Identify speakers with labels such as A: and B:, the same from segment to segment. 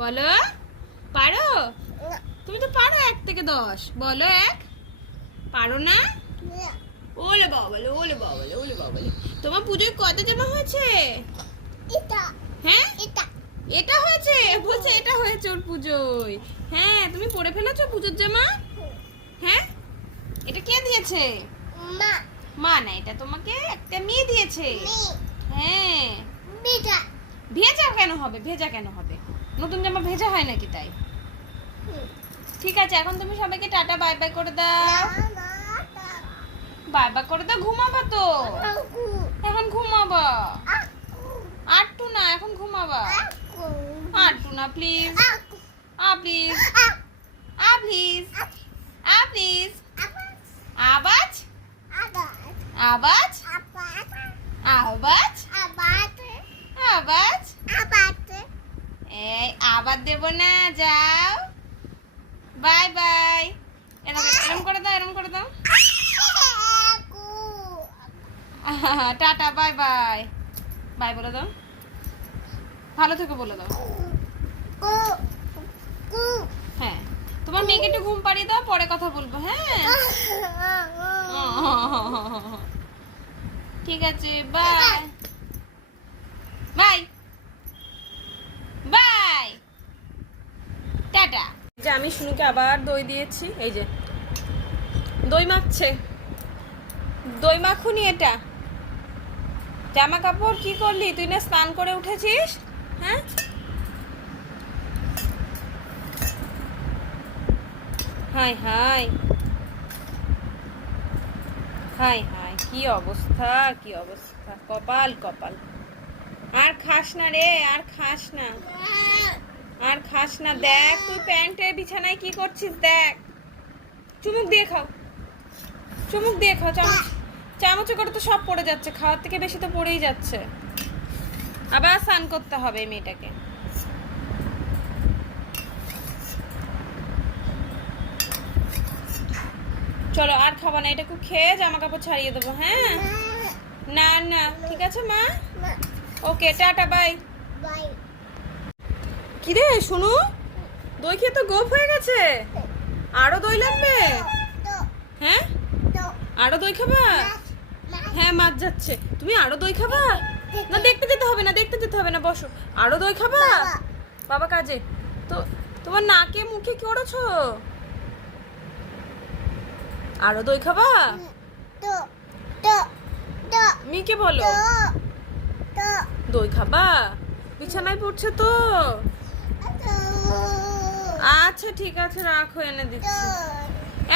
A: বলো? পারো? তুমি তো পারো এক থেকে দশ। বলো এক। পারো না? ওলে বাবলে ওলে বাবলে ওলে বাবলে। তোমার পুজোয় কত জামা হয়েছে? এটা। হ্যাঁ? এটা। এটা হয়েছে? বলছে এটা হয়েছে ওর পুজোয়। হ্যাঁ তুমি পরে ফেলেছো পুজোর জামা? হ্যাঁ? এটা কে দিয়েছে? মা। মা না এটা তোমাকে একটা মেয়ে দিয়েছে। হ্যাঁ। ভেজা কেন হবে? ভেজা কেন হবে? নতুন জামা ভেজা হয় নাকি তাই? ঠিক আছে এখন তুমি সবাইকে টাটা বাই বাই করে দাও। বাই বাই করে দাও ঘুমাবা তো। এখন ঘুমাবা। আটটু না এখন ঘুমাবা। আটটু না প্লিজ আ প্লিজ আ প্লিজ আ প্লিজ আওয়াজ আওয়াজ আওয়াজ এই আবার দেব না যাও বাই বাই এরকম এরকম করে দাও এরকম করে দাও টাটা, বাই বাই। বাই বলে দাও। ভালো থেকে বলে দাও। হ্যাঁ। তোমার মেয়েকে একটু ঘুম পাড়িয়ে দাও, পরে কথা বলব হ্যাঁ? ঠিক আছে, বাই। বাই। বাই। টাটা। যে আমি শুনুকে আবার দই দিয়েছি, এই যে। দই মাখছে। দই মাখুনি এটা। জামা কাপড় কি করলি? তুই না স্নান করে উঠেছিস? হ্যাঁ? Hi hi. Hi hi. কি অবস্থা কি অবস্থা? কপাল কপাল। আর খাস না রে, আর খাস না। আর খাস না। দেখ, তুই প্যান্টে বিছানায় কি করছিস দেখ। চুমুক দিয়ে খাও। চুমুক দিয়ে খাও চামচে করে তো সব পড়ে যাচ্ছে খাওয়ার থেকে বেশি তো পড়েই যাচ্ছে। আবার স্নান করতে হবে মেয়েটাকে। চলো আর খাব না এটাকে খেয়ে জামা কাপড় ছাড়িয়ে দেবো হ্যাঁ? না না ঠিক আছে মা? Okay ta ta bye. কি রে শুনু? দই খেয়ে তো গোপ হয়ে গেছে? আরও দই লাগবে? হ্যাঁ? আরও দই খাবা? হ্যাঁ মাছ যাচ্ছে। তুমি আরও দই খাবা? না দেখতে যেতে হবে না দেখতে যেতে হবে না বসো। আরও দই খাবা? বাবা। কাজে। তো তোমার নাকে মুখে কি করেছ আরও দই খাবা? মিকে বলো। দই খাবা? বিছানায় পড়ছে তো। আচ্ছা ঠিক আছে রাখো এনে দিচ্ছি।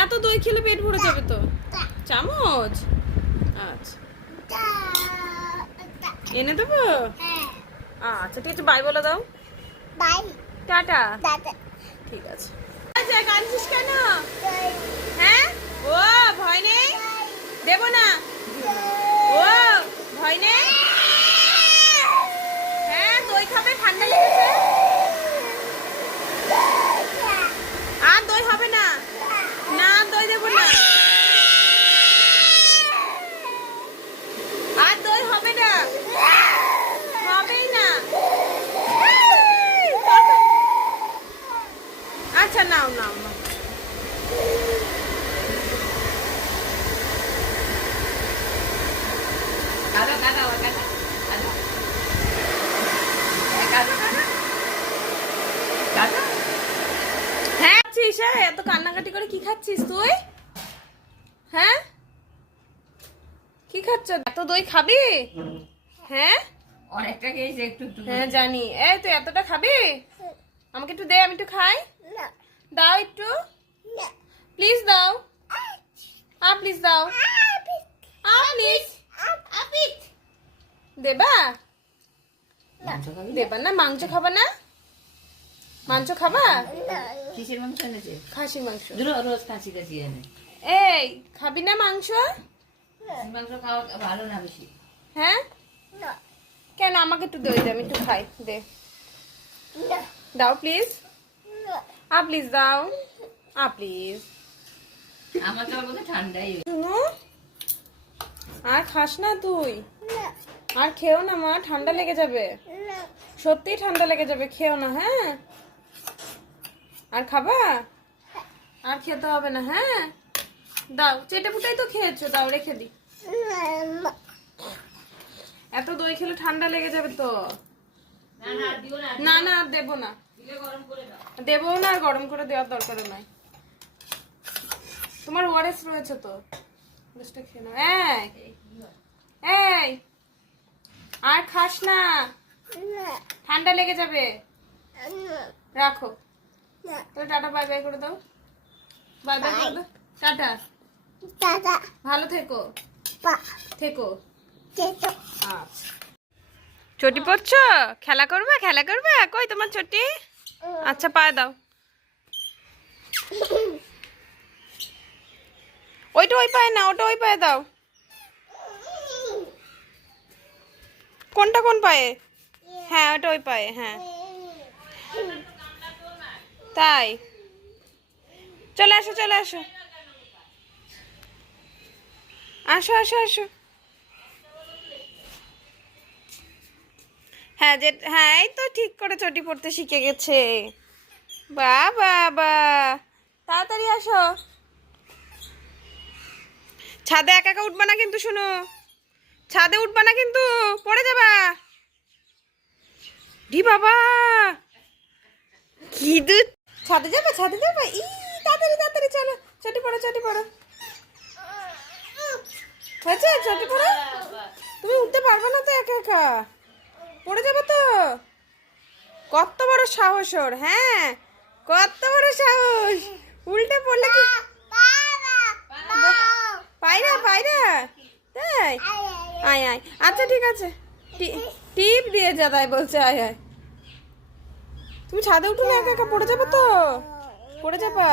A: এত দই খেলে পেট ভরে যাবে তো। চামচ? আচ্ছা। এনে দেবো? আচ্ছা ঠিক আছে বাই বলে দাও। টাটা। ঠিক আছে। আচ্ছা কাঁদছিস কেন? হ্যাঁ? ও ভয় নেই? দেবো না। ও ভয় নেই হ্যাঁ দই খাবে ঠান্ডা লেগেছে আর দই হবে না না আর দই দেবো না আর দই হবে না হবেই না আচ্ছা নাও নাও নাও
B: Kagak, kagak, kagak. Kagak. Eh, kagak, kagak. Kagak.
A: হ্যাঁ এত কান্নাকাটি করে কি খাচ্ছিস তুই? হ্যাঁ? কি খাচ্ছ? এত দই খাবি? হ্যাঁ?
B: অনেকটা খেয়েছে একটু
A: হ্যাঁ জানি। এই তুই এতটা খাবি? আমাকে একটু দে আমি একটু খাই। দাও একটু। প্লিজ দাও। আ প্লিজ দাও। আ প্লিজ দেবা? দেবা না মাংস খাবা না? মাংস খাবা?
B: কিসের মাংস এনেছে?
A: খাসির মাংস।
B: রোজ কাশি কাশি এনে।
A: এই খাবি না মাংস?
B: মাংস খাওয়া ভালো না বেশি।
A: হ্যাঁ? কেন আমাকে একটু দই দে আমি একটু খাই দে। দাও প্লিজ আ প্লিজ দাও। আ প্লিজ
B: আমার তো বোধহয় ঠান্ডাই
A: শুনো আর খাস না তুই। আর খেও না মা ঠান্ডা লেগে যাবে। সত্যি ঠান্ডা লেগে যাবে খেও না হ্যাঁ? আর খাবা? আর খেতে হবে না হ্যাঁ? দাও চেটে পুটাই তো খেয়েছো দাও রেখে দি। এত দই খেলে ঠান্ডা লেগে যাবে তো।
B: না না আর
A: দেবো না। দেবো না আর গরম করে দেওয়ার দরকার নাই। তোমার ওয়ারেস রয়েছে তো। দশটা খেয়ে নাও। এই এই আর খাস না। ঠান্ডা লেগে যাবে। রাখো। তো টাটা বাই বাই করে দাও। বাই বাই করে দাও। টাটা। ভালো থেকো। থেকো। আচ্ছা চটি পড়ছ খেলা করবে? খেলা করবে? কই তোমার চটি? আচ্ছা পায়ে দাও। ওইটা ওই পায়ে না ওটা ওই পায়ে দাও। কোনটা কোন পায়ে? হ্যাঁ ওটা ওই পায়ে হ্যাঁ। তাই? চলে আসো চলে আসো। আসো আসো আসো। হ্যাঁ যে হ্যাঁ এই তো ঠিক করে চটি পড়তে শিখে গেছে। বা বা বা। তাড়াতাড়ি আসো। ছাদে একা একা উঠবা না কিন্তু, শোনো। ছাদে উঠবা না কিন্তু, পড়ে যাবা। ডি বাবা! কি দুধ ছাদে যাবে ছাদে যাবে? ই, তাড়াতাড়ি তাড়াতাড়ি চলো। চটি পড়ো চটি পড়ো। হয়েছে চটি পড়ো। তুমি উঠতে পারবে না তো একা একা। পড়ে যাবে তো। কত বড় সাহস ওর হ্যাঁ? কত বড় সাহস। উল্টে পড়লে কি? পায়রা পায়রা তাই? আয় আয় আচ্ছা ঠিক আছে। টিপ দিয়ে যা, তাই বলছে, আয় আয়। তুমি ছাদে উঠো না, একা একা পড়ে যাবে তো? পড়ে যাবা?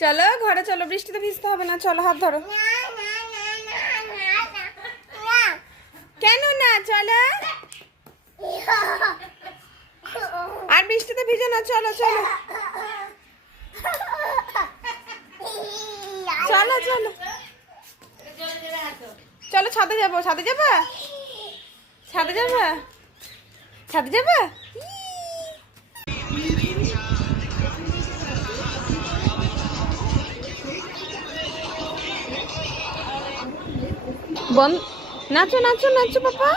A: চলো, ঘরে চলো, বৃষ্টিতে ভিজতে হবে না, চলো, হাত ধরো। কেন না? চলো। আর বৃষ্টিতে ভিজে না, চলো চলো। চলো চলো। চলো, ছাদে যাব। ছাদে যাবা? ছাদে যাবা? ছাদে যাবা বন নাচো নাচো নাচো পাপা